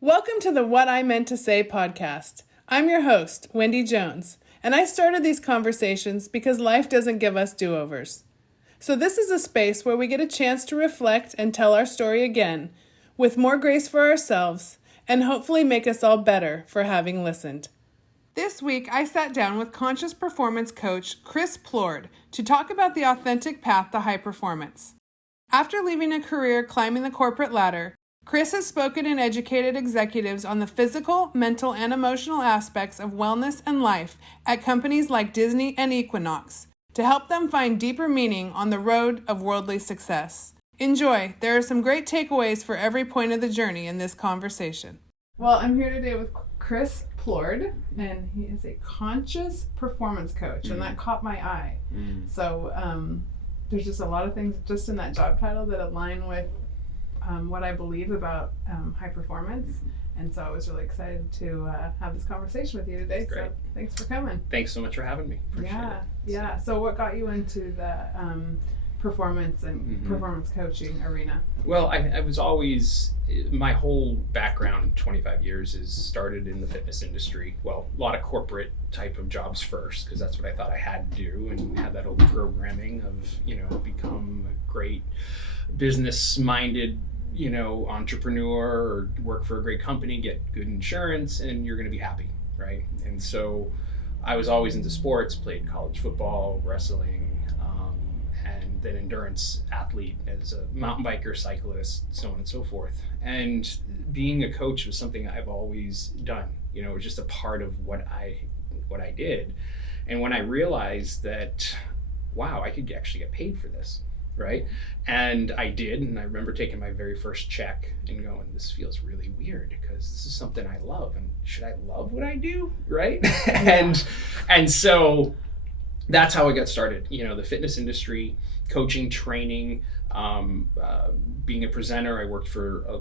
Welcome to the What I Meant to Say podcast. I'm your host, Wendy Jones, and I started these conversations because life doesn't give us do-overs. So this is a space where we get a chance to reflect and tell our story again, with more grace for ourselves, and hopefully make us all better for having listened. This week, I sat down with conscious performance coach Chris Plourde to talk about the authentic path to high performance. After leaving a career climbing the corporate ladder, Chris has spoken and educated executives on the physical, mental, and emotional aspects of wellness and life at companies like Disney and Equinox to help them find deeper meaning on the road of worldly success. Enjoy. There are some great takeaways for every point of the journey in this conversation. Well, I'm here today with Chris Plourde, and he is a conscious performance coach, and that caught my eye. So there's just a lot of things just in that job title that align with what I believe about high performance. And so I was really excited to have this conversation with you today. Great. So thanks for coming. Thanks so much for having me. Yeah. So what got you into the performance and performance coaching arena? Well, I was always, my whole background, 25 years, is started in the fitness industry. Well, a lot of corporate type of jobs first, because that's what I thought I had to do, and had that old programming of, become a great business-minded entrepreneur, or work for a great company, get good insurance, and you're going to be happy, right? And so I was always into sports, played college football, wrestling, and then endurance athlete as a mountain biker, cyclist, so on and so forth. And being a coach was something I've always done. It was just a part of what I did. And when I realized that, wow, I could actually get paid for this, right? And I did, and I remember taking my very first check and going, this feels really weird because this is something I love, and should I love what I do, right? and so that's how I got started. The fitness industry, coaching, training, being a presenter. I worked for a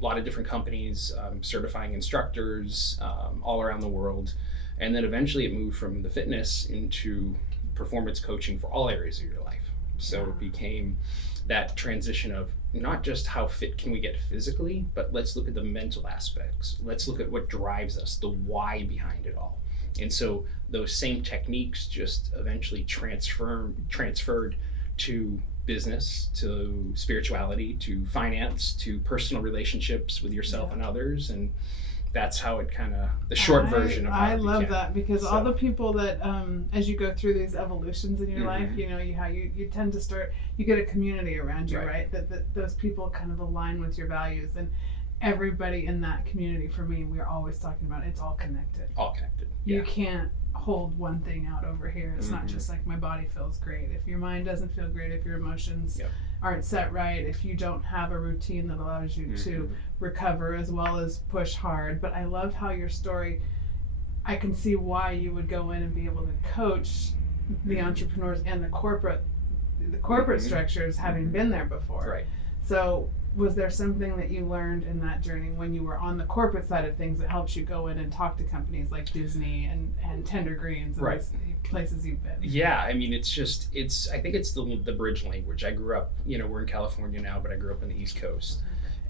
lot of different companies, certifying instructors all around the world. And then eventually it moved from the fitness into performance coaching for all areas of your life. So it became that transition of not just how fit can we get physically, but let's look at the mental aspects. Let's look at what drives us, the why behind it all. And so those same techniques just eventually transferred to business, to spirituality, to finance, to personal relationships with yourself and others. And that's how it the short version of how I love that, because all the people that as you go through these evolutions in your life, you tend to start, you get a community around you, right? That those people kind of align with your values, and everybody in that community, for me, we're always talking about it's all connected. You can't hold one thing out over here. It's not just like my body feels great. If your mind doesn't feel great, if your emotions aren't set right, if you don't have a routine that allows you to recover as well as push hard. But I love how your story, I can see why you would go in and be able to coach the entrepreneurs and the corporate structures, having been there before. Right. So was there something that you learned in that journey when you were on the corporate side of things that helps you go in and talk to companies like Disney and Tender Greens and those places you've been? Yeah, I mean, I think it's the bridge language. I grew up, we're in California now, but I grew up on the East Coast,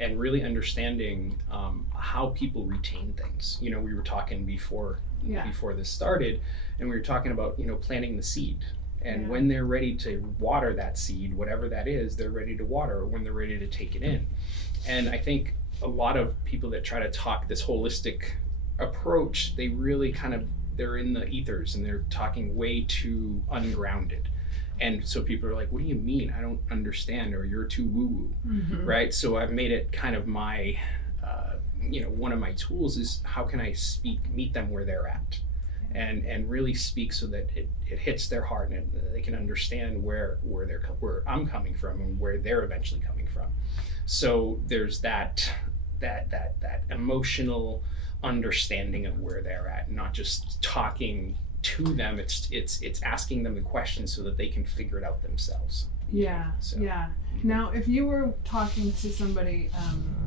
and really understanding how people retain things. We were talking before this started, and we were talking about, planting the seed. And when they're ready to water that seed, whatever that is, they're ready to water, or when they're ready to take it in. And I think a lot of people that try to talk this holistic approach, they really they're in the ethers, and they're talking way too ungrounded. And so people are like, what do you mean? I don't understand, or you're too woo-woo, right? So I've made it kind of my, one of my tools is how can I meet them where they're at? And really speak so that it hits their heart, and they can understand where I'm coming from and where they're eventually coming from. So there's that emotional understanding of where they're at, not just talking to them. It's asking them the questions so that they can figure it out themselves. Yeah. Now, if you were talking to somebody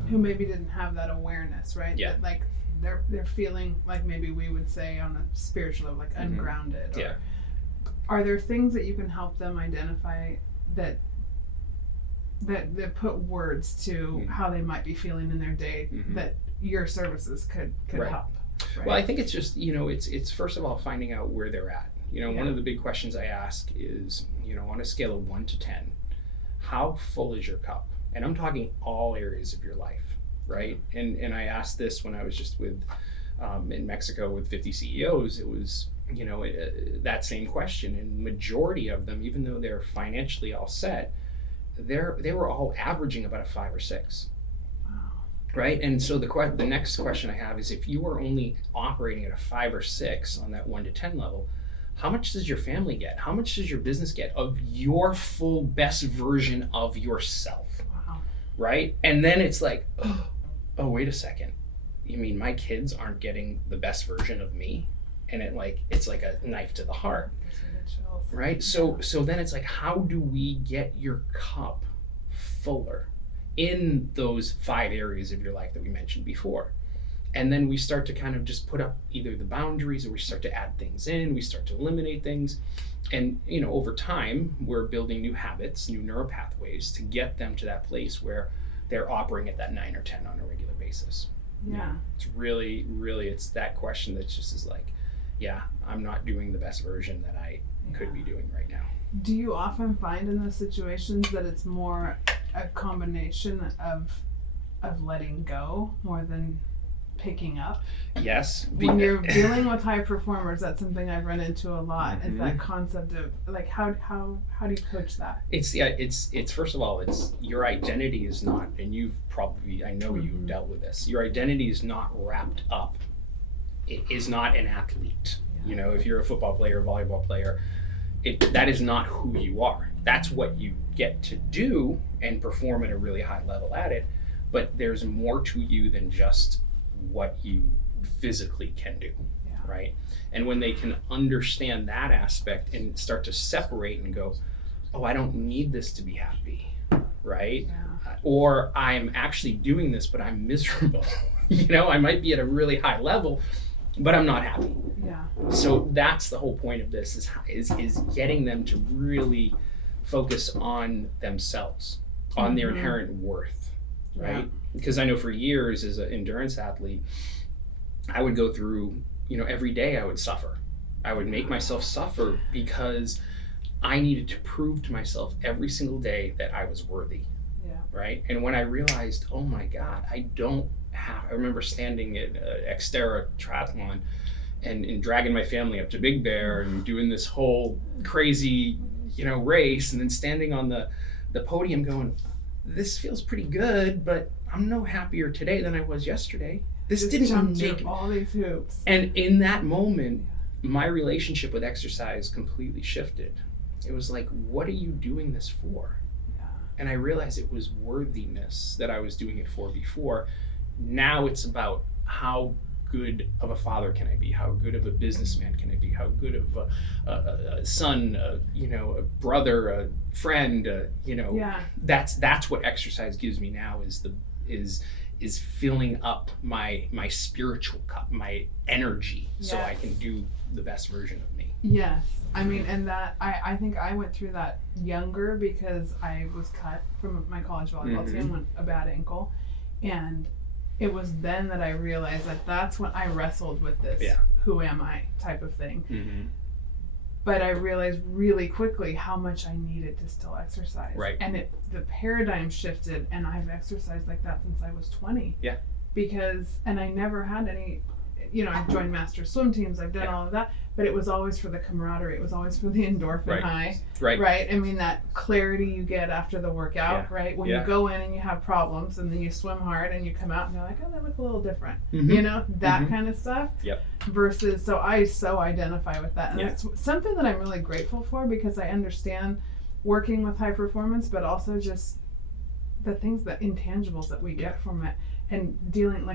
who maybe didn't have that awareness, right? Yeah. That, like, they're feeling like, maybe we would say on a spiritual level, like ungrounded. Or, are there things that you can help them identify that put words to how they might be feeling in their day that your services could Right. help. Right? Well, I think it's just, it's first of all finding out where they're at. One Yeah. of the big questions I ask is, on a scale of 1 to 10, how full is your cup? And I'm talking all areas of your life, right? And I asked this when I was just in Mexico with 50 CEOs. It was, that same question. And majority of them, even though they're financially all set, they were all averaging about a 5 or 6. Right, and so the next question I have is, if you are only operating at a 5 or 6 on that 1 to 10 level, how much does your family get? How much does your business get of your full best version of yourself? Wow. Right, and then it's like, oh, wait a second, you mean my kids aren't getting the best version of me? And it's like a knife to the heart, right? So then it's like, how do we get your cup fuller in those 5 areas of your life that we mentioned before? And then we start to kind of just put up either the boundaries, or we start to add things in, we start to eliminate things. And, over time, we're building new habits, new neural pathways to get them to that place where they're operating at that 9 or 10 on a regular basis. Yeah. It's really, really, it's that question that just is like, yeah, I'm not doing the best version that I could be doing right now. Do you often find in those situations that it's more a combination of letting go more than picking up? Yes. When you're dealing with high performers, that's something I've run into a lot. Mm-hmm. Is that concept of like, how do you coach that? It's first of all, it's your identity is not, and I know you've dealt with this. Your identity is not wrapped up. It is not an athlete. Yeah. If you're a football player, volleyball player, that is not who you are. That's what you get to do and perform at a really high level at it. But there's more to you than just what you physically can do, right? And when they can understand that aspect and start to separate and go, oh, I don't need this to be happy, right? Yeah. Or I'm actually doing this, but I'm miserable. I might be at a really high level, but I'm not happy. Yeah. So that's the whole point of this is getting them to really focus on themselves, on their inherent worth, right? Yeah. Because I know for years as an endurance athlete, I would go through, every day I would suffer. I would make myself suffer because I needed to prove to myself every single day that I was worthy. Yeah. Right? And when I realized, oh my God, I remember standing at Xterra triathlon and dragging my family up to Big Bear and doing this whole crazy, race, and then standing on the podium going, this feels pretty good, but I'm no happier today than I was yesterday. This Just didn't make all these hoops. And in that moment, my relationship with exercise completely shifted. It was like, what are you doing this for? Yeah. And I realized it was worthiness that I was doing it for before. Now it's about how good of a father can I be? How good of a businessman can I be? How good of a son, a brother, a friend, Yeah. That's what exercise gives me now, is filling up my spiritual cup, my energy, so I can do the best version of me. Yes. I mean, and that, I think I went through that younger because I was cut from my college volleyball team with a bad ankle. And it was then that I realized that that's when I wrestled with this, who am I type of thing. Mm-hmm. But I realized really quickly how much I needed to still exercise. Right. And the paradigm shifted, and I've exercised like that since I was 20. Yeah. And I never had any, I've joined master swim teams, I've done all of that, but it was always for the camaraderie. It was always for the endorphin high. Right. Right. I mean, that clarity you get after the workout, right? When you go in and you have problems and then you swim hard and you come out and you're like, oh, they look a little different. Mm-hmm. That kind of stuff. Yep. Versus, so I so identify with that. And Yeah. it's something that I'm really grateful for, because I understand working with high performance, but also just the things, the intangibles that we get from it. And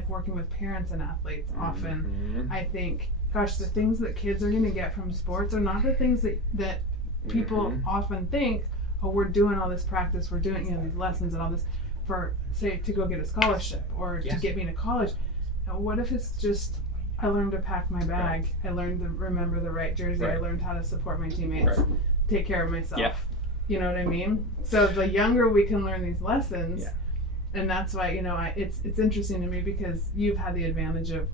working with parents and athletes often, I think, gosh, the things that kids are going to get from sports are not the things that people often think, oh, we're doing all this practice, we're doing these lessons and all this for, say, to go get a scholarship or to get me to college. Now, what if it's just, I learned to pack my bag, I learned to remember the right jersey, I learned how to support my teammates, take care of myself. You know what I mean? So the younger we can learn these lessons, And that's why, it's interesting to me because you've had the advantage of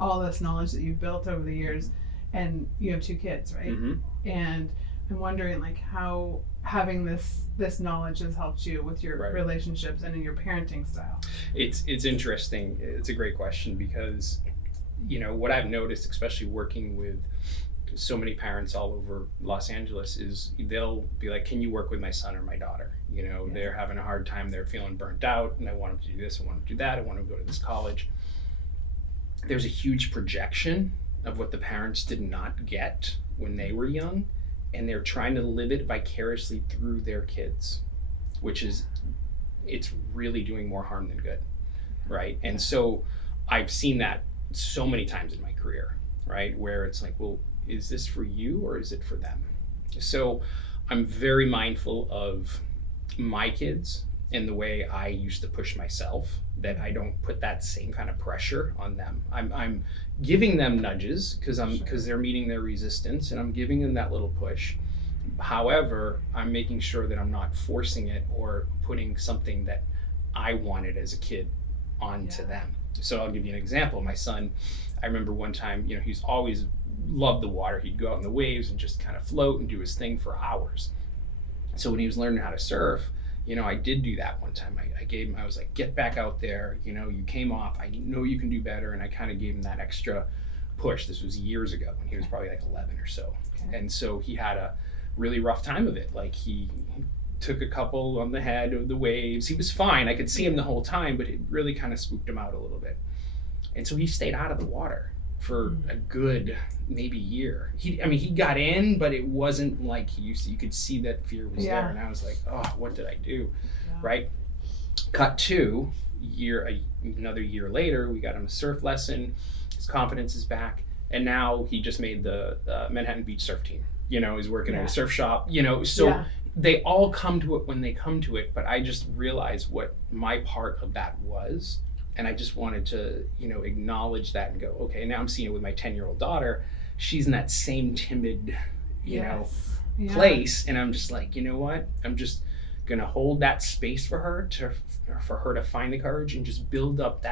all this knowledge that you've built over the years, and you have 2 kids, right? Mm-hmm. And I'm wondering like how having this knowledge has helped you with your relationships and in your parenting style. It's interesting. It's a great question because, what I've noticed, especially working with so many parents all over Los Angeles, is they'll be like, can you work with my son or my daughter? They're having a hard time, they're feeling burnt out, and I want them to do this, I want them to do that, I want them to go to this college. There's a huge projection of what the parents did not get when they were young, and they're trying to live it vicariously through their kids, which is, it's really doing more harm than good, right? And so I've seen that so many times in my career, right? Where it's like, well, is this for you or is it for them? So I'm very mindful of my kids and the way I used to push myself, that I don't put that same kind of pressure on them. I'm giving them nudges because they're meeting their resistance, and I'm giving them that little push. However, I'm making sure that I'm not forcing it or putting something that I wanted as a kid onto them. So I'll give you an example. My son, I remember one time, he's always loved the water. He'd go out in the waves and just kind of float and do his thing for hours. So when he was learning how to surf, I did do that one time. I was like, get back out there. You came off. I know you can do better. And I kind of gave him that extra push. This was years ago when he was probably like 11 or so. Okay. And so he had a really rough time of it. Like he took a couple on the head of the waves. He was fine. I could see him the whole time, but it really kind of spooked him out a little bit. And so he stayed out of the water for a good maybe year. He got in, but it wasn't like he used to. You could see that fear was there, and I was like, oh, what did I do? Right? Cut to another year later, we got him a surf lesson. His confidence is back, and now he just made the Manhattan Beach surf team. He's working at a surf shop. So they all come to it when they come to it, but I just realized what my part of that was. And I just wanted to, acknowledge that and go, okay, now I'm seeing it with my 10-year-old daughter. She's in that same timid, place. And I'm just like, you know what? I'm just going to hold that space for her to find the courage and just build up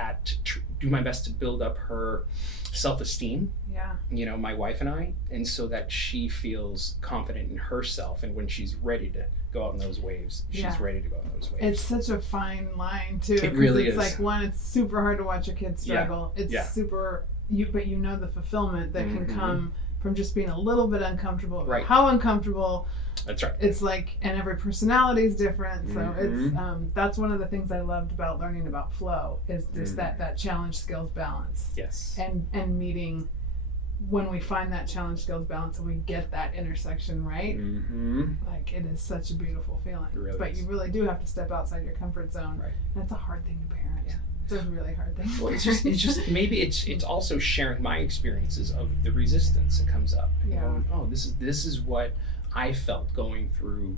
do my best to build up her self-esteem. Yeah. My wife and I. And so that she feels confident in herself. And when she's ready to go out in those waves, she's ready to go out in those waves. It's such a fine line too. It really is. It's like, one, it's super hard to watch your kids struggle. It's super, but the fulfillment that can come from just being a little bit uncomfortable. Right. How uncomfortable. That's right. It's like, and every personality is different. So it's that's one of the things I loved about learning about flow is just that challenge skills balance. Yes. And meeting when we find that challenge skills balance and we get that intersection right, like it is such a beautiful feeling. It really but is. You really do have to step outside your comfort zone. Right. This a hard thing to parent. Yeah. It's a really hard thing. Well, it's just maybe it's also sharing my experiences of the resistance that comes up. And going, oh, this is what I felt going through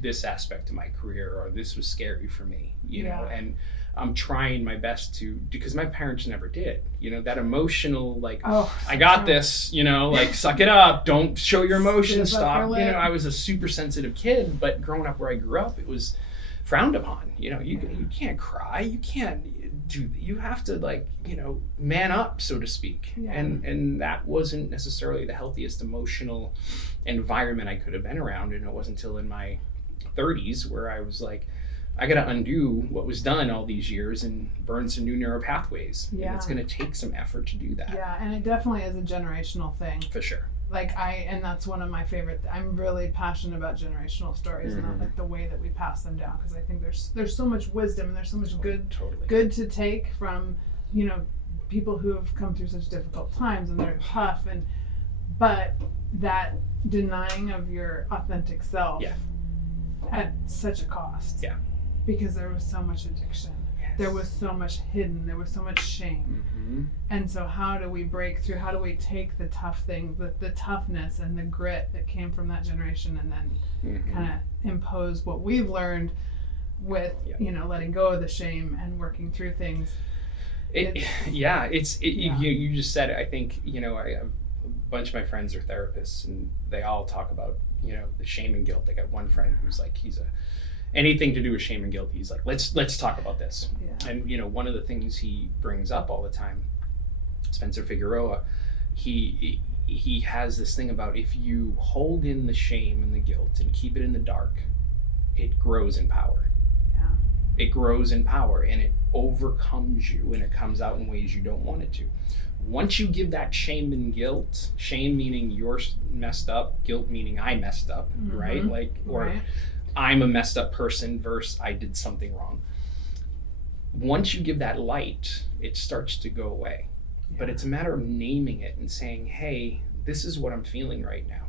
this aspect of my career, or this was scary for me, you know, and I'm trying my best to, because my parents never did, that emotional, like, I got this, like, suck it up, don't show your emotions, stop. I was a super sensitive kid, but growing up where I grew up, it was frowned upon. You can't cry, you can't do, you have to, like, man up, so to speak. And that wasn't necessarily the healthiest emotional environment I could have been around. And it wasn't until in my 30s where I was like, I got to undo what was done all these years and burn some new neural pathways. And it's going to take some effort to do that. Yeah, and it definitely is a generational thing. For sure. Like and that's one of my favorite, I'm really passionate about generational stories and like the way that we pass them down, because I think there's so much wisdom and there's so much good to take from, people who have come through such difficult times and they're tough, but that denying of your authentic self at such a cost. Yeah. Because there was so much addiction. Yes. There was so much hidden. There was so much shame. And so how do we break through? How do we take the tough thing, the toughness and the grit that came from that generation, and then kind of impose what we've learned with, letting go of the shame and working through things. You just said it. I think, I have a bunch of my friends are therapists, and they all talk about, the shame and guilt. I got one friend who's like, he's anything to do with shame and guilt, he's like, let's talk about this. Yeah. And one of the things he brings up all the time, Spencer Figeroua, he has this thing about, if you hold in the shame and the guilt and keep it in the dark, it grows in power. Yeah. It grows in power, and it overcomes you, and it comes out in ways you don't want it to. Once you give that shame and guilt, shame meaning you're messed up, guilt meaning I messed up, right? Or I'm a messed up person versus I did something wrong. Once you give that light, it starts to go away. Yeah. But it's a matter of naming it and saying, hey, this is what I'm feeling right now.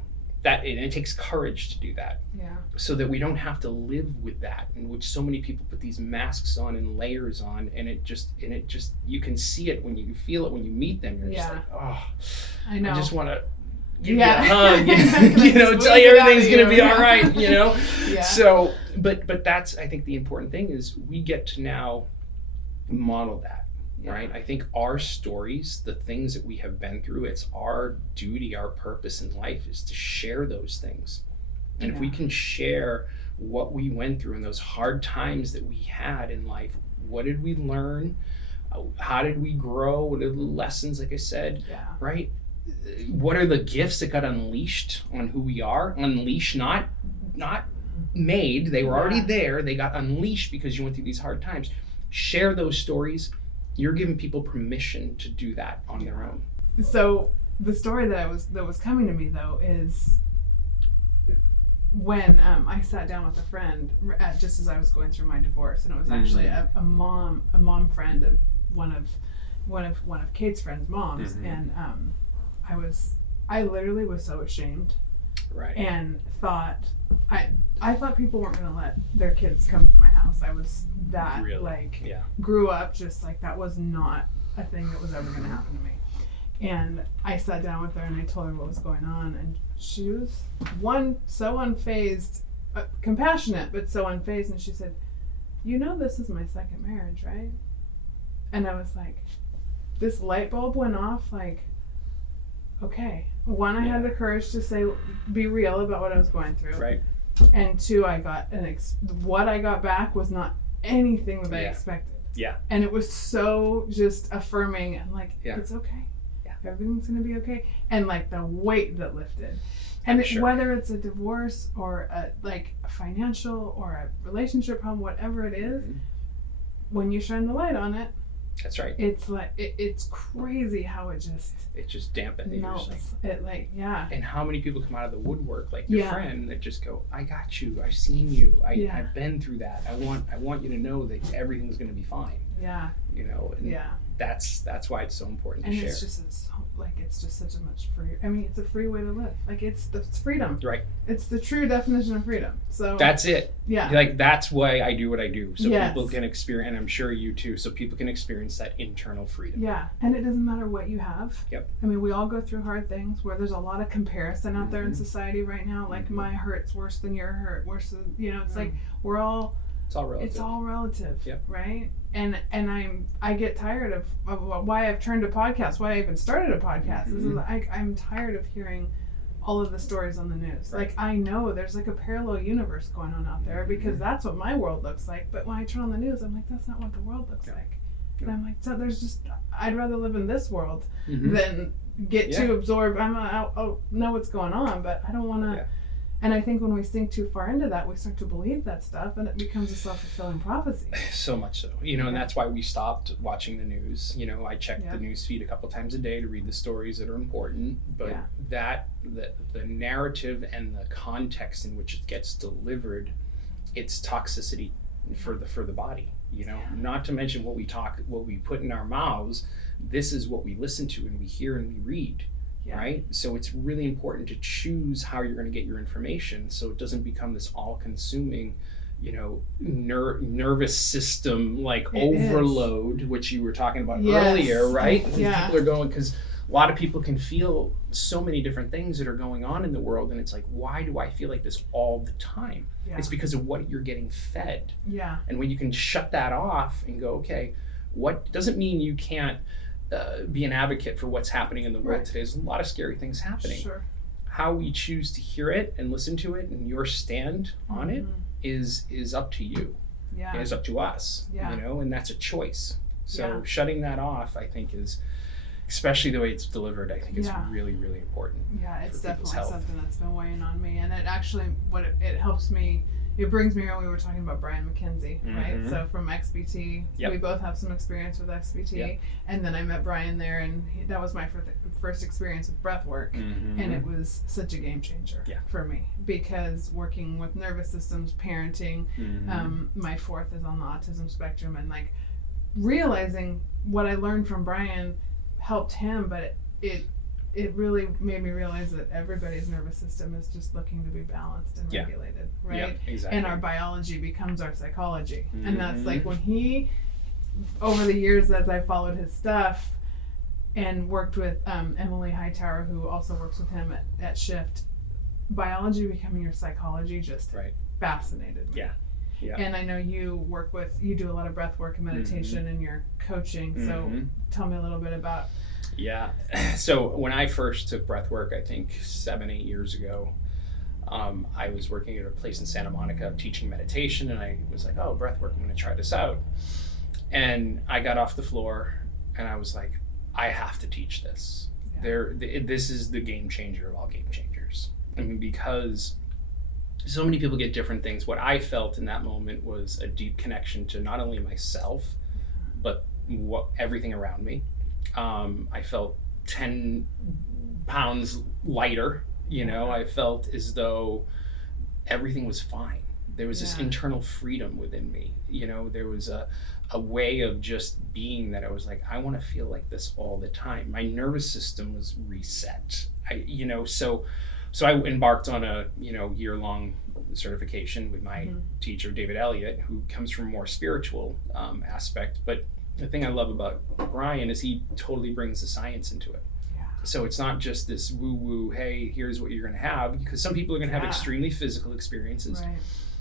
And it takes courage to do that. Yeah. So that we don't have to live with that, in which so many people put these masks on and layers on, and it just you can see it when you feel it when you meet them. You're just like, oh, I know. I just want to give you a hug, tell you everything's gonna be all right, Yeah. So, but that's, I think the important thing is we get to now model that. Yeah. Right? I think our stories, the things that we have been through, it's our duty, our purpose in life is to share those things. And if we can share what we went through and those hard times that we had in life, what did we learn? How did we grow? What are the lessons, like I said, right? What are the gifts that got unleashed on who we are? Unleashed, not made. They were already there. They got unleashed because you went through these hard times. Share those stories. You're giving people permission to do that on their own. So the story that was coming to me though is when I sat down with a friend just as I was going through my divorce, and it was actually a mom friend of one of Kate's friends' moms, and I literally was so ashamed, right? And thought I thought people weren't going to let their kids come to my house. I was that grew up just like that was not a thing that was ever going to happen to me. And I sat down with her and I told her what was going on, and she was so unfazed, compassionate, but so unfazed. And she said, this is my second marriage, right? And I was like, this light bulb went off, like, okay. One, I had the courage to be real about what I was going through. Right. And two, I got what I got back was not anything that I expected. Yeah. And it was so just affirming and like, it's okay. Yeah. Everything's going to be okay. And like the weight that lifted. And whether it's a divorce or a financial or a relationship problem, whatever it is, when you shine the light on it, that's right. It's like it's crazy how it just dampens melts. And how many people come out of the woodwork, like your friend, that just go, I got you, I've seen you, I've been through that. I want you to know that everything's going to be fine. Yeah. That's why it's so important to share. And it's just such a much free. I mean, it's a free way to live. Like it's freedom. Right. It's the true definition of freedom. So that's it. Yeah. Like that's why I do what I do. So people can experience, and I'm sure you too. So people can experience that internal freedom. Yeah. And it doesn't matter what you have. Yep. I mean, we all go through hard things where there's a lot of comparison out there in society right now. Like my hurt's worse than your hurt. Worse than it's like we're all. It's all relative. It's all relative. Yep. Right. And I get tired of why I've turned to podcasts, why I even started a podcast. This is I'm tired of hearing all of the stories on the news. Right. Like I know there's like a parallel universe going on out there because that's what my world looks like. But when I turn on the news, I'm like, that's not what the world looks like. And I'm like, so there's just I'd rather live in this world than get too absorbed. I'll know what's going on, but I don't want to. Yeah. And I think when we sink too far into that, we start to believe that stuff, and it becomes a self-fulfilling prophecy. So much so. And that's why we stopped watching the news. I check the news feed a couple times a day to read the stories that are important. But the narrative and the context in which it gets delivered, it's toxicity for the body. Not to mention what we put in our mouths. This is what we listen to and we hear and we read. Yeah. Right? So it's really important to choose how you're going to get your information so it doesn't become this all-consuming, nervous system overload, which you were talking about earlier, right? People are going, because a lot of people can feel so many different things that are going on in the world, and it's like, why do I feel like this all the time? Yeah. It's because of what you're getting fed. Yeah. And when you can shut that off and go, okay, what doesn't mean you can't be an advocate for what's happening in the world today. There's a lot of scary things happening. Sure. How we choose to hear it and listen to it and your stand on it is up to you. Yeah. It's up to us. Yeah. And that's a choice. So Yeah. shutting that off, I think, is, especially the way it's delivered, I think is really, really important. Yeah, it's definitely health. something that's been weighing on me, and it actually it helps me. It brings me when we were talking about Brian McKenzie, right? So from XBT, we both have some experience with XBT, and then I met Brian there, and that was my first experience with breathwork, and it was such a game changer for me, because working with nervous systems, parenting, my fourth is on the autism spectrum, and like realizing what I learned from Brian helped him, but it really made me realize that everybody's nervous system is just looking to be balanced and regulated, right? Yeah, exactly. And our biology becomes our psychology. And that's like when he, over the years as I followed his stuff and worked with Emily Hightower, who also works with him at Shift, biology becoming your psychology just fascinated me. Yeah. And I know you do a lot of breath work and meditation in your coaching. So tell me a little bit about. Yeah. So when I first took breath work, I think 7-8 years ago, I was working at a place in Santa Monica teaching meditation, and I was like, oh, breath work, I'm going to try this out. And I got off the floor and I was like, I have to teach this. This is the game changer of all game changers. I mean, because so many people get different things. What I felt in that moment was a deep connection to not only myself, but everything around me. I felt 10 pounds lighter, I felt as though everything was fine. There was this internal freedom within me. There was a way of just being that I was like, I want to feel like this all the time. My nervous system was reset. So I embarked on a, year-long certification with my teacher, David Elliott, who comes from a more spiritual aspect. But the thing I love about Brian is he totally brings the science into it. Yeah. So it's not just this woo-woo, hey, here's what you're going to have, because some people are going to have extremely physical experiences. Right.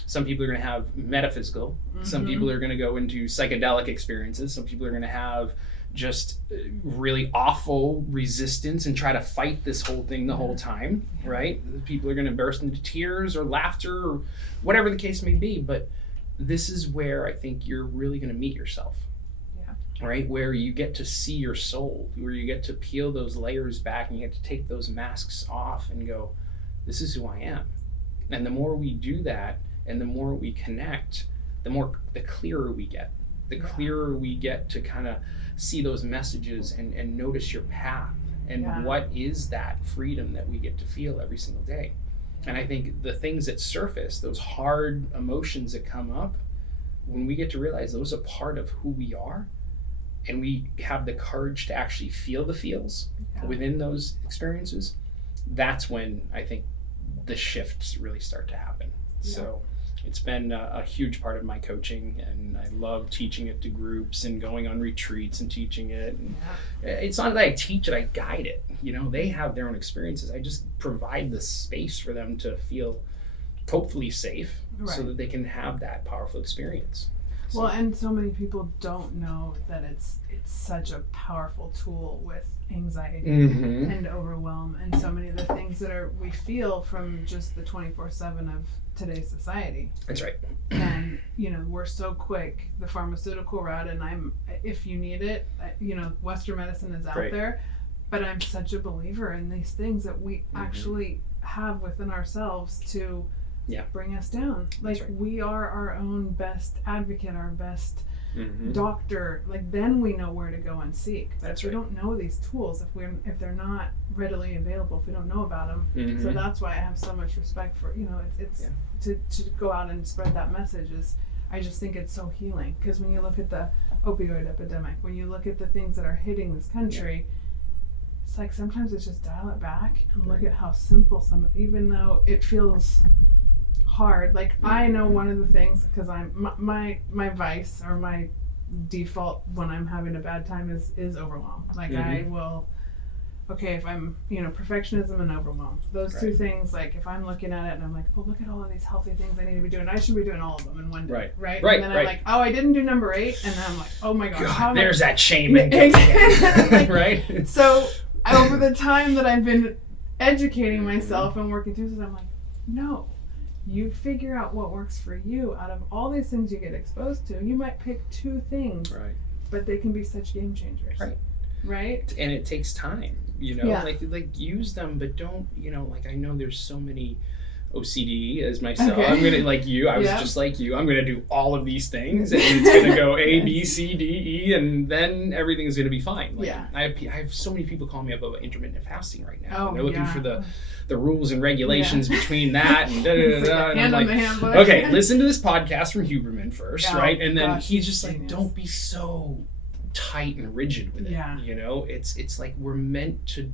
Some people are going to have metaphysical. Some people are going to go into psychedelic experiences. Some people are going to have just really awful resistance and try to fight this whole thing the whole time, right? People are going to burst into tears or laughter or whatever the case may be. But this is where I think you're really going to meet yourself. Right, where you get to see your soul, where you get to peel those layers back and you get to take those masks off and go, this is who I am. And the more we do that and the more we connect, the clearer we get. The clearer we get to kind of see those messages and notice your path and what is that freedom that we get to feel every single day. And I think the things that surface, those hard emotions that come up, when we get to realize those are part of who we are, and we have the courage to actually feel the feels within those experiences, that's when I think the shifts really start to happen. Yeah. So it's been a huge part of my coaching, and I love teaching it to groups and going on retreats and teaching it. And it's not that I teach it, I guide it. They have their own experiences. I just provide the space for them to feel hopefully safe so that they can have that powerful experience. Well, and so many people don't know that it's such a powerful tool with anxiety and overwhelm and so many of the things that we feel from just the 24/7 of today's society. That's right. And we're so quick, the pharmaceutical route, and if you need it, Western medicine is out there, but I'm such a believer in these things that we actually have within ourselves to bring us down. Like we are our own best advocate, our best doctor. Like then we know where to go and seek. But if we don't know these tools, if they're not readily available, if we don't know about them, so that's why I have so much respect for it's to go out and spread that message. I just think it's so healing, because when you look at the opioid epidemic, when you look at the things that are hitting this country. It's like sometimes it's just dial it back and look at how simple even though it feels hard. Like I know one of the things, because I'm my vice or my default when I'm having a bad time is overwhelm. Like I will, if I'm perfectionism and overwhelm, those two things, like if I'm looking at it and I'm like, oh, look at all of these healthy things I need to be doing, I should be doing all of them in one day, right? And then I'm like, oh, I didn't do number 8, and then I'm like, oh my gosh, there's that shame again. Like, right? So over the time that I've been educating myself and working through this, I'm like, no, you figure out what works for you. Out of all these things you get exposed to, you might pick 2 things, Right. but they can be such game changers. Right? And it takes time, like use them, but don't, like I know there's so many OCD as myself. Okay. I'm gonna, like you, I was just like you, I'm gonna do all of these things and it's gonna go A, B, C, D, E, and then everything's gonna be fine. Like, I have so many people calling me up about intermittent fasting right now. And they're looking for the rules and regulations between that and and I'm like, okay, listen to this podcast from Huberman first, right? And then he's just like, don't be so tight and rigid with it. It's like we're meant to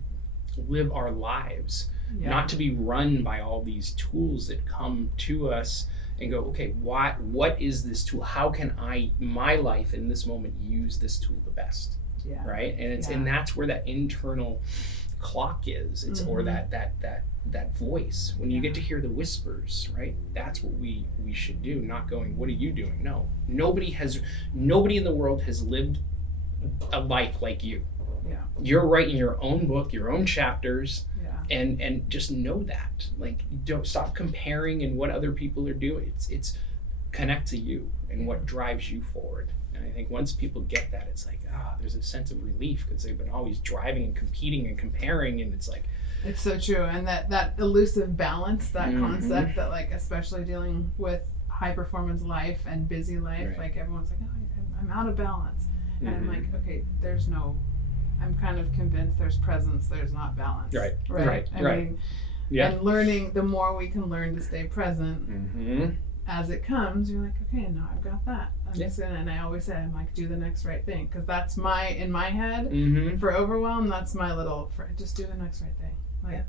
live our lives, not to be run by all these tools that come to us and go, okay, what is this tool? How can my life in this moment use this tool the best? Right? And and that's where that internal clock is. It's or that voice. When you get to hear the whispers, right? That's what we should do, not going, what are you doing? No. Nobody in the world has lived a life like you. You're writing your own book, your own chapters, and just know that. Like, don't stop comparing and what other people are doing. It's connect to you and what drives you forward. And I think once people get that, it's like, there's a sense of relief, because they've been always driving and competing and comparing, and it's like, it's so true. And that elusive balance, that concept that, like, especially dealing with high performance life and busy life, like everyone's like, I'm out of balance. And I'm like, okay, I'm kind of convinced there's presence, there's not balance. Right. I mean, and learning, the more we can learn to stay present as it comes, you're like, okay, now I've got that. I'm just gonna, and I always say, I'm like, do the next right thing. Because that's in my head, for Overwhelm, that's my little, just do the next right thing. Like,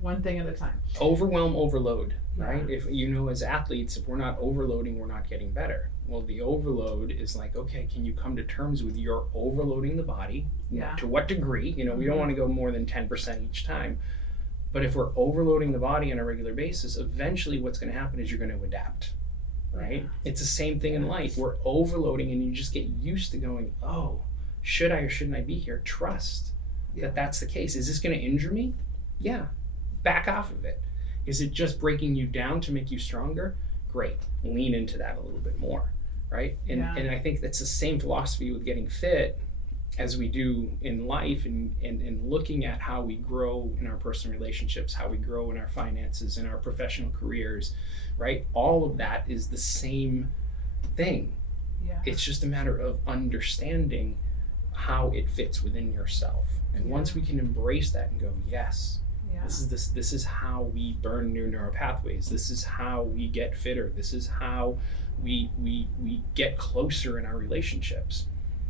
one thing at a time. Overwhelm, overload, right? If as athletes, if we're not overloading, we're not getting better. Well, the overload is like, okay, can you come to terms with your overloading the body? To what degree? We don't want to go more than 10% each time. But if we're overloading the body on a regular basis, eventually what's going to happen is you're going to adapt, right? It's the same thing in life. We're overloading, and you just get used to going, oh, should I or shouldn't I be here? Trust that that's the case. Is this going to injure me? Yeah. Back off of it. Is it just breaking you down to make you stronger? Great. Lean into that a little bit more, right? And I think that's the same philosophy with getting fit as we do in life, and looking at how we grow in our personal relationships, how we grow in our finances, in our professional careers, right? All of that is the same thing. It's just a matter of understanding how it fits within yourself. And once we can embrace that and go, yes, this is how we burn new neural pathways. This is how we get fitter. This is how we get closer in our relationships.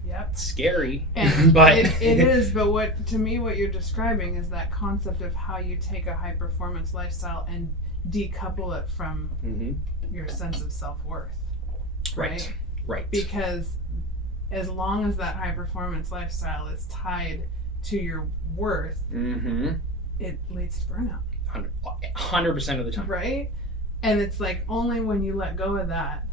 It's scary, but it is. But what you're describing is that concept of how you take a high performance lifestyle and decouple it from your sense of self-worth. Right. Because as long as that high performance lifestyle is tied to your worth, it leads to burnout. 100% of the time. Right? And it's like, only when you let go of that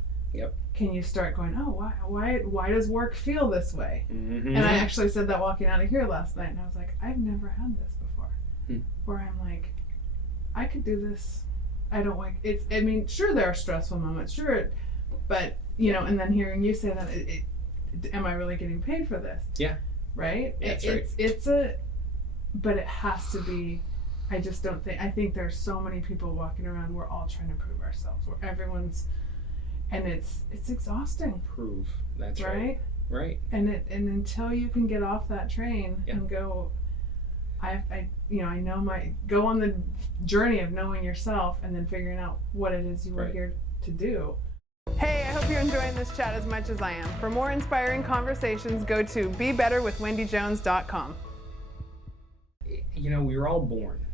can you start going, oh, why does work feel this way? And I actually said that walking out of here last night, and I was like, I've never had this before. Where I'm like, I could do this. I don't like it's. I mean, sure, there are stressful moments, but and then hearing you say that, am I really getting paid for this? Right. It's but it has to be. I just don't think. I think there's so many people walking around. We're all trying to prove ourselves. Where everyone's, and it's exhausting. That's right. And until you can get off that train and go, I go on the journey of knowing yourself and then figuring out what it is you were here to do. Hey, I hope you're enjoying this chat as much as I am. For more inspiring conversations, go to BeBetterWithWendyJones.com. We were all born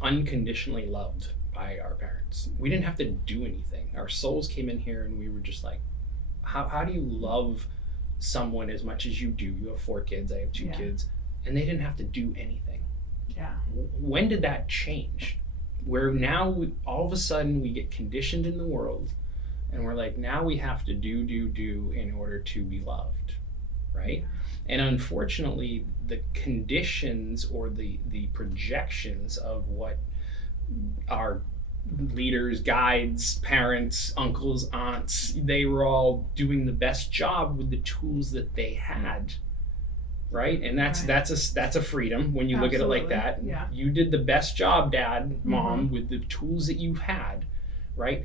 unconditionally loved by our parents. We didn't have to do anything. Our souls came in here, and we were just like, how do you love someone as much as you do? You have 4 kids, I have 2 kids, and they didn't have to do anything. When did that change? Where now all of a sudden we get conditioned in the world, and we're like, now we have to do in order to be loved, right? And unfortunately, the conditions or the projections of what our leaders, guides, parents, uncles, aunts, they were all doing the best job with the tools that they had. Right? And that's a freedom when you look at it like that. Yeah. You did the best job, Dad, Mom, with the tools that you had, right?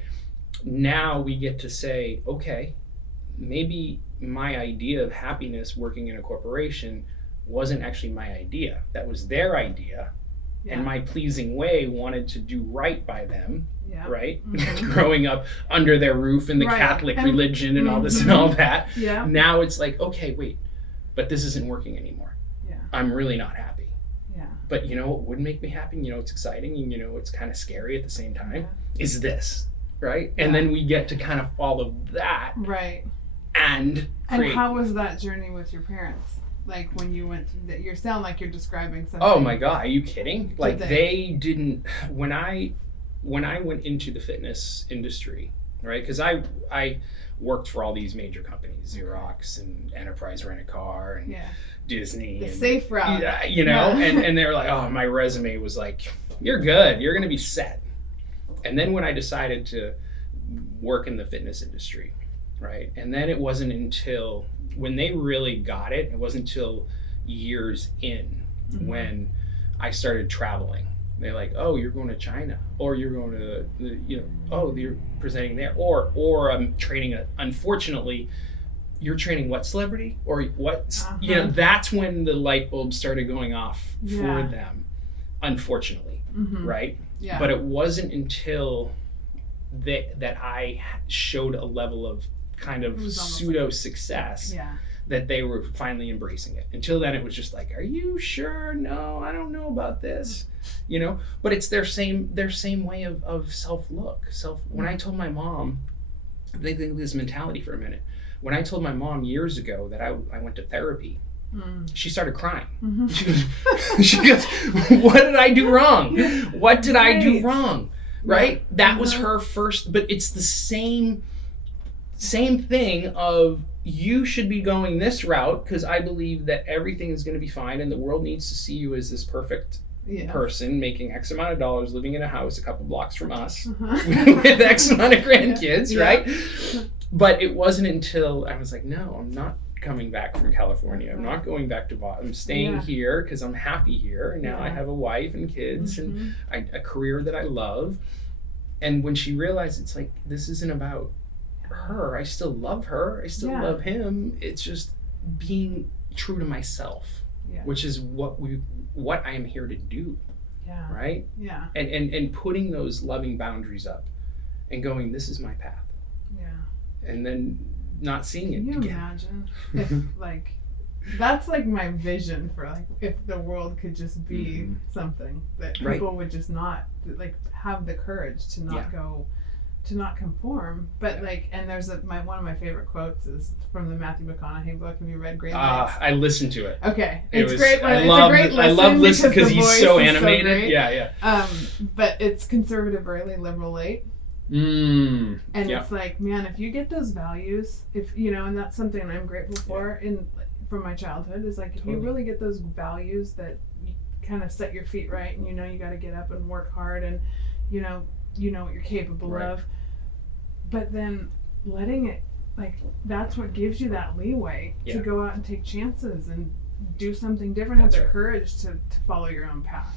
Now we get to say, okay, maybe my idea of happiness working in a corporation wasn't actually my idea. That was their idea. Yeah. And my pleasing way wanted to do right by them, right? Growing up under their roof in the Catholic religion and all this and all that. Yeah. Now it's like, okay, wait, but this isn't working anymore. Yeah. I'm really not happy. Yeah. But you know what would make me happy? You know, it's exciting and you know, it's kind of scary at the same time. Is this, right? Yeah. And then we get to kind of follow that. Right. And how was that journey with your parents? Like when you went through that, you sound like you're describing something. Oh my God, are you kidding? Like they didn't, when I went into the fitness industry, right? Because I worked for all these major companies, Xerox and Enterprise Rent-A-Car and Disney. The safe route. You know, and they were like, oh, my resume was like, you're good, you're going to be set. And then when I decided to work in the fitness industry, right? And then it wasn't until, when they really got it, it wasn't until years in when I started traveling. They're like, oh, you're going to China, or you're going to, you know, oh, you're presenting there, or I'm training unfortunately, you're training what celebrity, or what, you know, that's when the light bulb started going off for them, unfortunately, right? Yeah. But it wasn't until that I showed a level of kind of pseudo success that they were finally embracing it. Until then, it was just like, are you sure? No, I don't know about this, you know. But it's their same way of self-look. When I told my mom, they think this mentality for a minute. When I told my mom years ago that I went to therapy, she started crying. She goes, what did I do wrong? What did I do wrong? Right? That was her first, but it's the same thing of, you should be going this route because I believe that everything is going to be fine and the world needs to see you as this perfect person making X amount of dollars, living in a house a couple blocks from us with X amount of grandkids, right? But it wasn't until I was like, no, I'm not coming back from California. I'm not going back to Boston. I'm staying here because I'm happy here. Now I have a wife and kids and a career that I love. And when she realized, it's like, this isn't about her. I still love her. I still love him. It's just being true to myself, which is what I am here to do. Yeah. Right? Yeah. And putting those loving boundaries up and going, this is my path. Yeah. And then not seeing it. Can you imagine if like that's like my vision for like if the world could just be something that people would just not like have the courage to not go, to not conform, but like, and there's one of my favorite quotes is from the Matthew McConaughey book. Have you read Great Lights? I listened to it. Okay, it's great. I love listening because he's so animated. So yeah. But it's conservative early, liberal late. And it's like, man, if you get those values, if you know, and that's something I'm grateful for from my childhood, is like if you really get those values that you kind of set your feet right, and you know you got to get up and work hard, and you know what you're capable of. But then letting it, like, that's what gives you that leeway to go out and take chances and do something different, have the courage to follow your own path.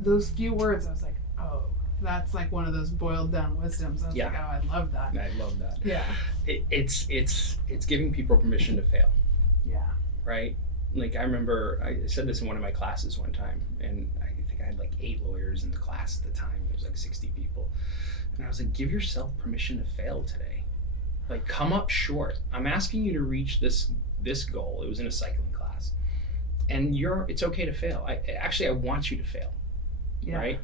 Those few words, I was like, oh, that's like one of those boiled down wisdoms. I was like, oh, I love that. I love that. Yeah. It's giving people permission to fail. Yeah. Right? Like, I remember, I said this in one of my classes one time, and I think I had like 8 lawyers in the class at the time. It was like 60 people. And I was like, give yourself permission to fail today. Like, come up short. I'm asking you to reach this goal. It was in a cycling class. And it's okay to fail. I want you to fail. Yeah. Right?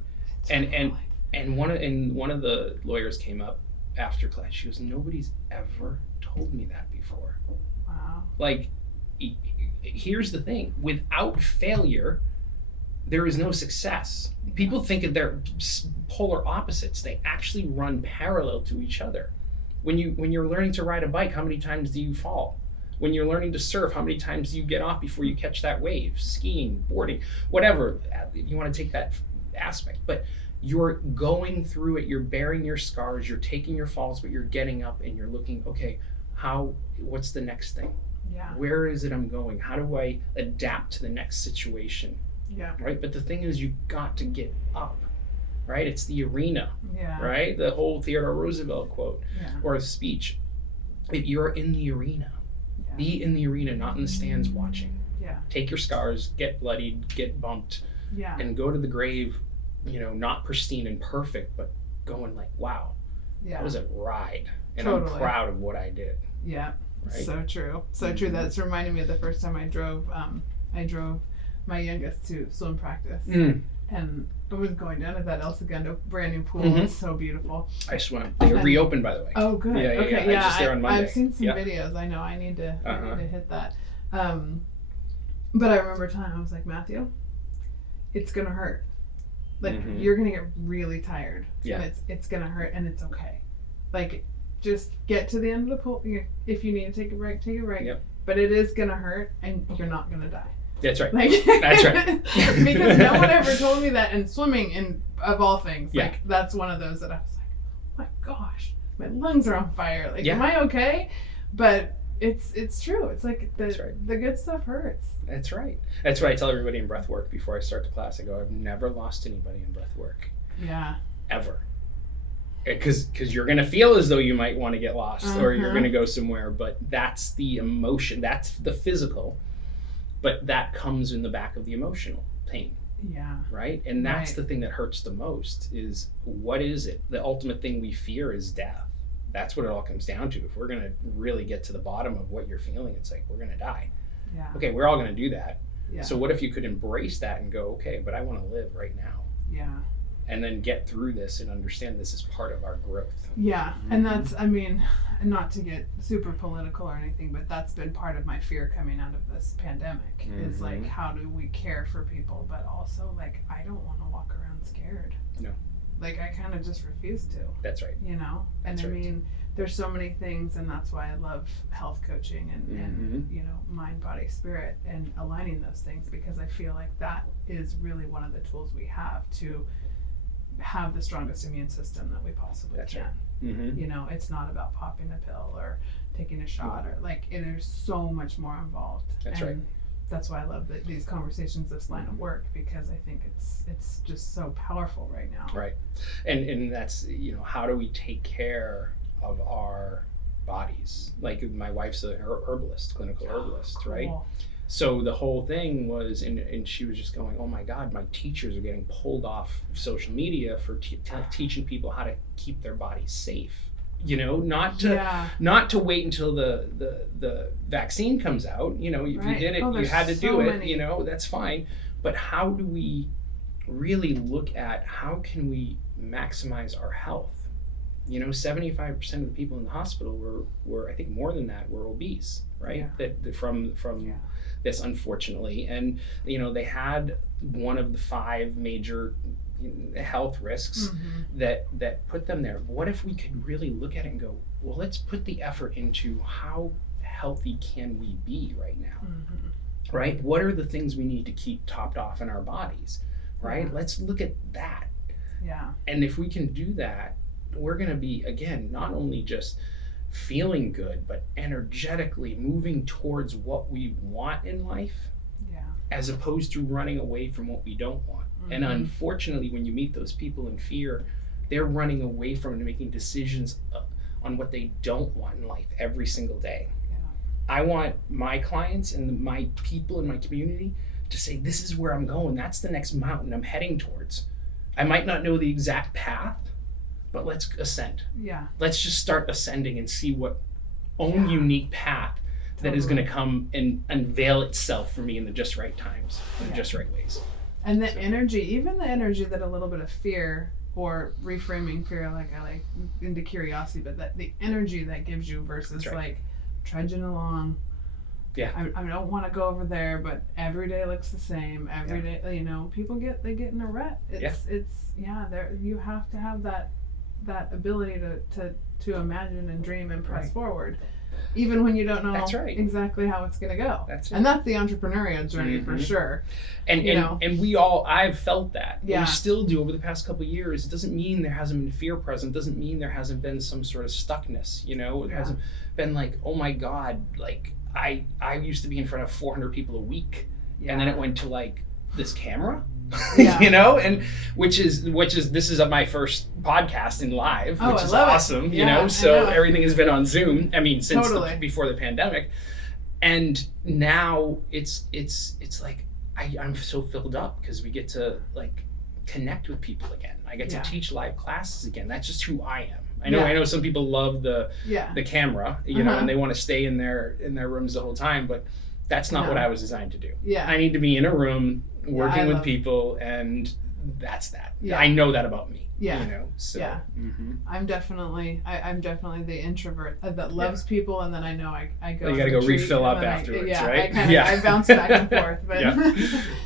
And one of the lawyers came up after class. She goes, nobody's ever told me that before. Wow. Like, here's the thing. Without failure, there is no success. People think that they're polar opposites. They actually run parallel to each other. When you're learning to ride a bike, how many times do you fall? When you're learning to surf, how many times do you get off before you catch that wave? Skiing, boarding, whatever. You want to take that aspect, but you're going through it, you're bearing your scars, you're taking your falls, but you're getting up and you're looking, okay, what's the next thing? Yeah. Where is it I'm going? How do I adapt to the next situation? Yeah. Right? But the thing is, you've got to get up, right? It's the arena, Yeah. right? The whole Theodore Roosevelt quote or speech. If you're in the arena, be in the arena, not in the stands watching. Yeah. Take your scars, get bloodied, get bumped, and go to the grave, not pristine and perfect, but going like, wow, that was a ride. And I'm proud of what I did. Yeah. Right? So true. So true. That's reminding me of the first time I drove my youngest to swim practice. And I was going down at that El Segundo brand new pool. It's so beautiful. I swam. They reopened, by the way. Oh, good. Yeah. Okay. I just there on Monday. I've seen some videos. I know. I need to hit that. But I remember telling him, I was like, Matthew, it's gonna hurt. Like you're gonna get really tired. Yeah. And it's gonna hurt, and it's okay. Like, just get to the end of the pool. If you need to take a break, take a break. Yep. But it is gonna hurt, and you're not gonna die. That's right. Like, that's right. Because no one ever told me that, and swimming, and of all things, like that's one of those that I was like, oh my gosh, my lungs are on fire. Like, am I okay? But it's true. It's like the good stuff hurts. That's right. That's what I tell everybody in breathwork before I start the class. I go, I've never lost anybody in breathwork. Yeah. Ever. Because you're going to feel as though you might want to get lost or you're going to go somewhere, but that's the emotion, that's the physical, but that comes in the back of the emotional pain. Yeah. Right? And that's the thing that hurts the most is, what is it? The ultimate thing we fear is death. That's what it all comes down to. If we're going to really get to the bottom of what you're feeling, it's like, we're going to die. Yeah. Okay, we're all going to do that. Yeah. So what if you could embrace that and go, okay, but I want to live right now. Yeah. And then get through this and understand this is part of our growth. Yeah. And that's, I mean, not to get super political or anything, but that's been part of my fear coming out of this pandemic is like, how do we care for people? But also, like, I don't want to walk around scared. No. Like, I kind of just refuse to. That's right. And that's I mean, there's so many things, and that's why I love health coaching and mind, body, spirit, and aligning those things, because I feel like that is really one of the tools we have to have the strongest immune system that we possibly can. Right. It's not about popping a pill or taking a shot or like, there's so much more involved. That's right. That's why I love these conversations, this line of work, because I think it's just so powerful right now. Right. And that's, how do we take care of our bodies? Like, my wife's a herbalist, clinical herbalist, cool. right? So the whole thing was, and she was just going, oh my God, my teachers are getting pulled off social media for teaching people how to keep their bodies safe. Not to wait until the vaccine comes out. If you did it, you had to do it. That's fine. But how do we really look at how can we maximize our health? 75% of the people in the hospital were I think more than that, were obese, right? Yeah. That from this, unfortunately, and they had one of the 5 major health risks that put them there. What if we could really look at it and go, well, let's put the effort into how healthy can we be right now, right? What are the things we need to keep topped off in our bodies, right? Let's look at that. Yeah. And if we can do that, we're going to be, again, not only just feeling good, but energetically moving towards what we want in life, as opposed to running away from what we don't want. And unfortunately, when you meet those people in fear, they're running away from and making decisions on what they don't want in life every single day. Yeah. I want my clients and my people in my community to say, this is where I'm going. That's the next mountain I'm heading towards. I might not know the exact path, but let's ascend. Yeah. Let's just start ascending and see what own unique path that is going to come and unveil itself for me in the just right times, in the just right ways. And the energy, even the energy that a little bit of fear, or reframing fear, I like into curiosity, but that the energy that gives you versus like trudging along. Yeah. I don't want to go over there, but every day looks the same. Every day, people get in a rut. There you have to have that ability to imagine and dream and press forward. even when you don't know That's right. exactly how it's going to go. That's right. And that's the entrepreneurial journey for sure. And we all, I've felt that. Yeah. We still do over the past couple of years. It doesn't mean there hasn't been fear present. It doesn't mean there hasn't been some sort of stuckness, It hasn't been like, oh my God, like I used to be in front of 400 people a week. Yeah. And then it went to like this camera. Yeah. And which is this is my first podcast in live, which is awesome, so everything has been on Zoom. I mean, since before the pandemic, and now it's like I'm so filled up because we get to like connect with people again. I get to teach live classes again. That's just who I am. I know some people love the camera, and they want to stay in their rooms the whole time, but that's not what I was designed to do. Yeah. I need to be in a room working with people, and that's that. Yeah. I know that about me. Yeah. So. Yeah. Mm-hmm. I'm definitely the introvert that loves people, and then I know I go. You got to go refill up afterwards, right? I bounce back and forth, but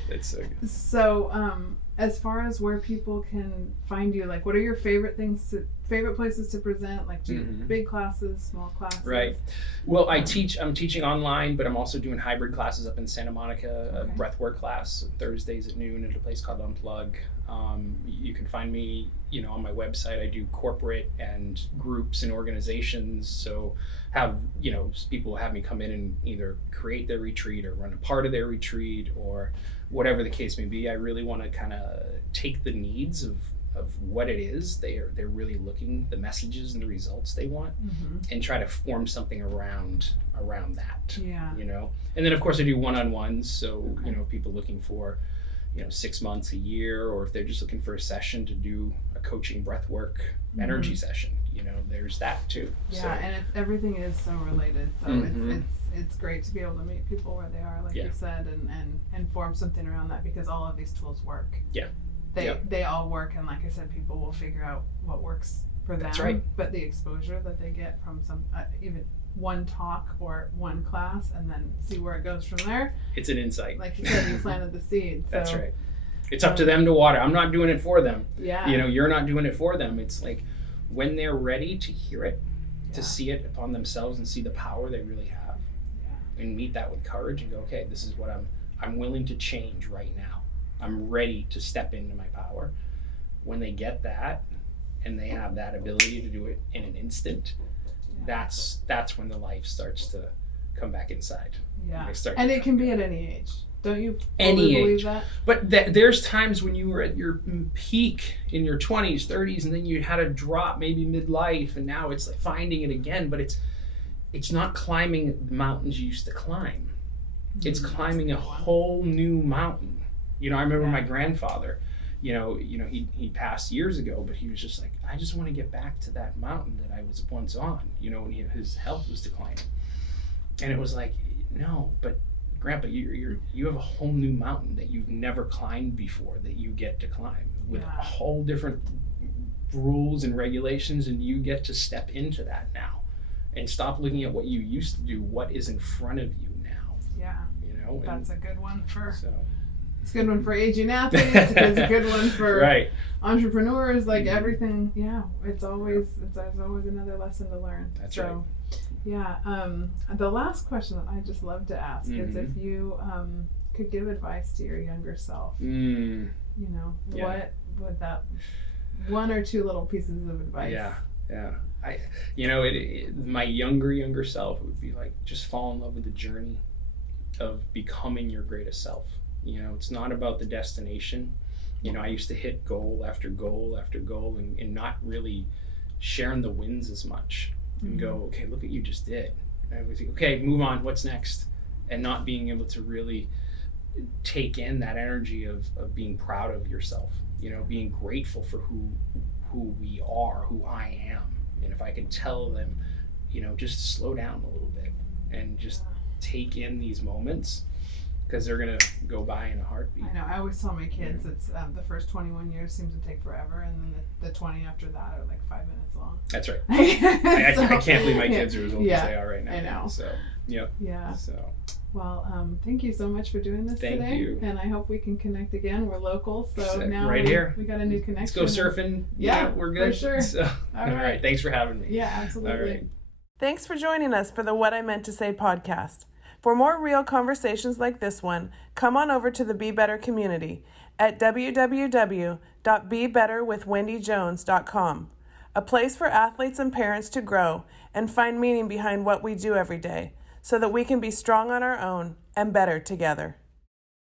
it's so good. So, as far as where people can find you, like, what are your favorite places to present? Like, do you big classes, small classes? Right. Well, I'm teaching online, but I'm also doing hybrid classes up in Santa Monica, a breathwork class Thursdays at noon at a place called Unplug. You can find me, on my website. I do corporate and groups and organizations. So people have me come in and either create their retreat or run a part of their retreat or whatever the case may be. I really want to kind of take the needs of what it is they're really looking, the messages and the results they want, and try to form something around that. Yeah. And then of course I do one-on-ones, so people looking for 6 months, a year, or if they're just looking for a session to do a coaching breathwork energy session, there's that too. Yeah. So. And everything is so related, so it's great to be able to meet people where they are, like you said, and form something around that, because all of these tools work. Yeah. They all work, and like I said, people will figure out what works for them. That's right. But the exposure that they get from some even one talk or one class, and then see where it goes from there. It's an insight. Like you said, you planted the seed. So, that's right. It's up to them to water. I'm not doing it for them. Yeah. You're not doing it for them. It's like when they're ready to hear it, to see it upon themselves and see the power they really have, and meet that with courage and go, okay, this is what I'm willing to change right now. I'm ready to step into my power. When they get that and they have that ability to do it in an instant, that's when the life starts to come back inside. Yeah. And it can be at any age. Don't you fully believe that? But there's times when you were at your peak in your 20s, 30s, and then you had a drop maybe midlife, and now it's like finding it again, but it's not climbing the mountains you used to climb. It's climbing a whole new mountain. I remember my grandfather, he passed years ago, but he was just like, I just want to get back to that mountain that I was once on, when his health was declining. And it was like, no, but Grandpa, you have a whole new mountain that you've never climbed before that you get to climb with a whole different rules and regulations, and you get to step into that now and stop looking at what you used to do, what is in front of you now. Yeah. That's a good one for... It's a good one for aging athletes. It's a good one for entrepreneurs. Like everything, there's always another lesson to learn. That's right. Yeah. The last question that I just love to ask is if you could give advice to your younger self. What would that one or two little pieces of advice? Yeah. My younger self would be like, just fall in love with the journey of becoming your greatest self. It's not about the destination. I used to hit goal after goal after goal and not really sharing the wins as much and go, okay, look what you just did. And I was like, okay, move on, what's next? And not being able to really take in that energy of being proud of yourself, being grateful for who we are, who I am. And if I can tell them, just slow down a little bit and just take in these moments, because they're going to go by in a heartbeat. I know. I always tell my kids it's the first 21 years seems to take forever, and then the 20 after that are like 5 minutes long. That's right. I can't believe my kids are as old as they are right now. I know. So, yeah. So. Well, thank you so much for doing this today. Thank you. And I hope we can connect again. We're local, so now we got a new connection. Let's go surfing. Yeah, we're good. For sure. So, all right. Thanks for having me. Yeah, absolutely. All right. Thanks for joining us for the What I Meant to Say podcast. For more real conversations like this one, come on over to the Be Better community at www.bebetterwithwendyjones.com, a place for athletes and parents to grow and find meaning behind what we do every day so that we can be strong on our own and better together.